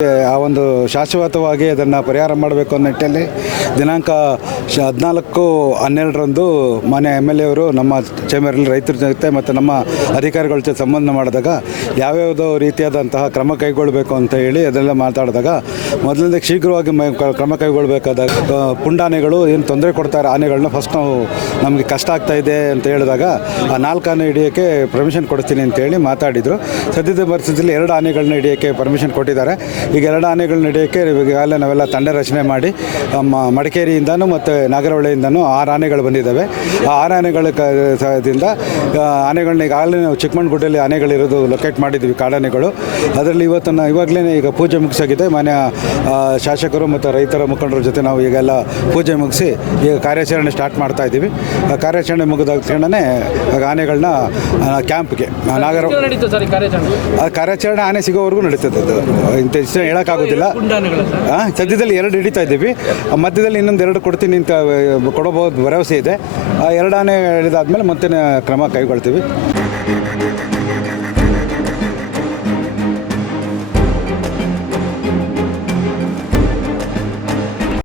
ಆ ಒಂದು ಶಾಶ್ವತವಾಗಿ ಅದನ್ನು ಪರಿಹಾರ ಮಾಡಬೇಕು ಅನ್ನೋ ನಿಟ್ಟಿನಲ್ಲಿ ದಿನಾಂಕ 14/12 ಮಾನ್ಯ MLA ಅವರು ನಮ್ಮ ಚೇಂಬರಲ್ಲಿ ರೈತರ ಜೊತೆ ಮತ್ತು ನಮ್ಮ ಅಧಿಕಾರಿಗಳ ಜೊತೆ ಸಂಬಂಧ ಮಾಡಿದಾಗ ಯಾವ್ಯಾವುದೋ ರೀತಿಯಾದಂತಹ ಕ್ರಮ ಕೈಗೊಳ್ಳಬೇಕು ಅಂತ ಹೇಳಿ ಅದೆಲ್ಲ ಮಾತಾಡಿದಾಗ ಮೊದಲಿಂದ ಶೀಘ್ರವಾಗಿ ಕ್ರಮ ಕೈಗೊಳ್ಳಬೇಕಾದಾಗ ಪುಂಡಾನೆಗಳು ಏನು ತೊಂದರೆ ಕೊಡ್ತಾರೆ ಆನೆಗಳನ್ನ ಫಸ್ಟ್ ನಾವು ನಮಗೆ ಕಷ್ಟ ಆಗ್ತಾಯಿದೆ ಅಂತ ಹೇಳಿದಾಗ ಆ 4 ಆನೆ ಹಿಡಿಯೋಕ್ಕೆ ಪರ್ಮಿಷನ್ ಕೊಡ್ತೀನಿ ಅಂತೇಳಿ ಮಾತಾಡಿದರು. ಸದ್ಯದ ಪರಿಸ್ಥಿತಿಯಲ್ಲಿ 2 ಆನೆಗಳನ್ನ ಹಿಡಿಯೋಕ್ಕೆ ಪರ್ಮಿಷನ್ ಕೊಟ್ಟಿದ್ದಾರೆ. ಈಗ 2 ಆನೆಗಳನ್ನ ಹಿಡಿಯೋಕ್ಕೆ ಈಗಾಗಲೇ ನಾವೆಲ್ಲ ತಂಡ ರಚನೆ ಮಾಡಿ ಮಡಿಕೇರಿಯಿಂದನೂ ಮತ್ತು ನಾಗರಹೊಳೆಯಿಂದನೂ 6 ಆನೆಗಳು ಬಂದಿದ್ದಾವೆ. ಆ 6 ಆನೆಗಳ ಸಹಾಯದಿಂದ ಆನೆಗಳನ್ನ ಈಗಾಗಲೇ ನಾವು ಚಿಕ್ಕಮಣ್ಣಗುಡ್ಡಲ್ಲಿ ಆನೆಗಳಿರೋದು ಲೊಕೇಟ್ ಮಾಡಿದ್ವಿ, ಕಾಡಾನೆಗಳು. ಅದರಲ್ಲಿ ಇವಾಗಲೇ ಈಗ ಪೂಜೆ ಮುಗಿಸಾಗಿದೆ. ಮಾನ್ಯ ಶಾಸಕರು ಮತ್ತು ರೈತರ ಮುಖಂಡರ ಜೊತೆ ನಾವು ಈಗೆಲ್ಲ ಪೂಜೆ ಮುಗಿಸಿ ಈಗ ಕಾರ್ಯಾಚರಣೆ ಸ್ಟಾರ್ಟ್ ಮಾಡ್ತಾ ಇದ್ದೀವಿ. ಕಾರ್ಯಾಚರಣೆ ಮುಗಿದ ತಕ್ಷಣವೇ ಆನೆಗಳನ್ನ ಕ್ಯಾಂಪ್ಗೆ ಕಾರ್ಯಾಚರಣೆ ಆನೆ ಸಿಗೋವರೆಗೂ ನಡೀತದೆ. ಅದು ಇಂಥ ಇಷ್ಟ ಹೇಳೋಕ್ಕಾಗೋದಿಲ್ಲ. ಸದ್ಯದಲ್ಲಿ 2 ಹಿಡಿತಾ ಇದ್ದೀವಿ. ಮಧ್ಯದಲ್ಲಿ ಇನ್ನೊಂದು 2 ಕೊಡ್ತೀನಿ ಅಂತ ಕೊಡಬಹುದು ಭರವಸೆ ಇದೆ. ಆ 2 ಆನೆ ಹಿಡಿದಾದ್ಮೇಲೆ ಮತ್ತೆ ಕ್ರಮ ಕೈಗೊಳ್ತೀವಿ.